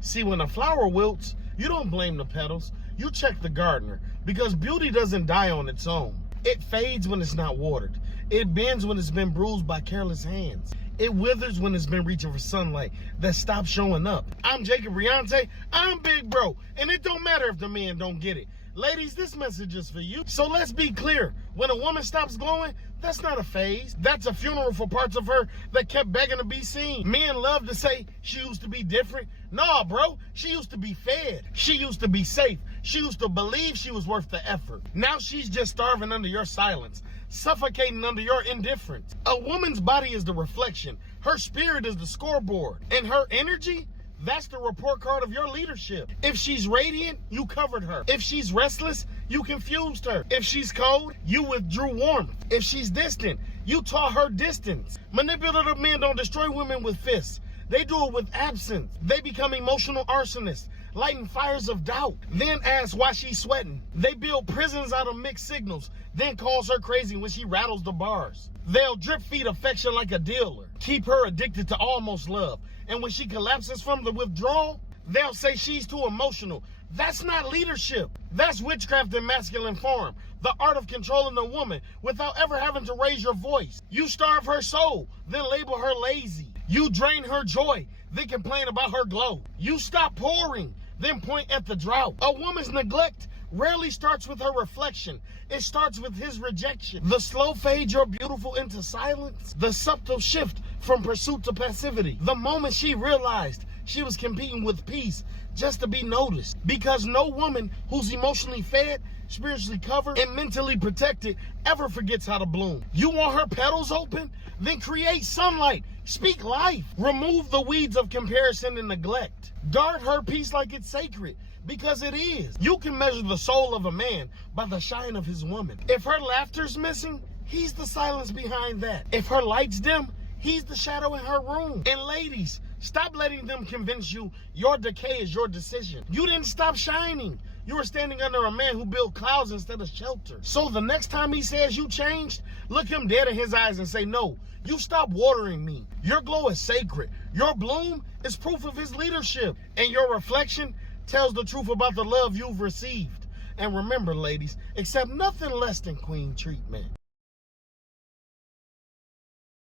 See, when a flower wilts, you don't blame the petals. You check the gardener, because beauty doesn't die on its own. It fades when it's not watered. It bends when it's been bruised by careless hands. It withers when it's been reaching for sunlight that stops showing up. I'm Jacob Riante. I'm Big Bro. And it don't matter if the men don't get it. Ladies, this message is for you. So let's be clear. When a woman stops glowing, that's not a phase. That's a funeral for parts of her that kept begging to be seen. Men love to say she used to be different. Nah, bro. She used to be fed. She used to be safe. She used to believe she was worth the effort. Now she's just starving under your silence, suffocating under your indifference. A woman's body is the reflection. Her spirit is the scoreboard. And her energy, that's the report card of your leadership. If she's radiant, you covered her. If she's restless, you confused her. If she's cold, you withdrew warmth. If she's distant, you taught her distance. Manipulative men don't destroy women with fists. They do it with absence. They become emotional arsonists, lighting fires of doubt, then ask why she's sweating. They build prisons out of mixed signals, then calls her crazy when she rattles the bars. They'll drip feed affection like a dealer, keep her addicted to almost love. And when she collapses from the withdrawal, they'll say she's too emotional. That's not leadership. That's witchcraft in masculine form. The art of controlling a woman without ever having to raise your voice. You starve her soul, then label her lazy. You drain her joy, then complain about her glow. You stop pouring, then point at the drought. A woman's neglect rarely starts with her reflection. It starts with his rejection. The slow fade you're beautiful into silence. The subtle shift from pursuit to passivity. The moment she realized she was competing with peace just to be noticed. Because no woman who's emotionally fed, spiritually covered, and mentally protected ever forgets how to bloom. You want her petals open? Then create sunlight. Speak life. Remove the weeds of comparison and neglect. Guard her peace like it's sacred, because it is. You can measure the soul of a man by the shine of his woman. If her laughter's missing, he's the silence behind that. If her light's dim, he's the shadow in her room. And ladies, stop letting them convince you your decay is your decision. You didn't stop shining. You were standing under a man who built clouds instead of shelter. So the next time he says you changed, look him dead in his eyes and say, no, you stopped watering me. Your glow is sacred. Your bloom is proof of his leadership. And your reflection tells the truth about the love you've received. And remember, ladies, accept nothing less than queen treatment.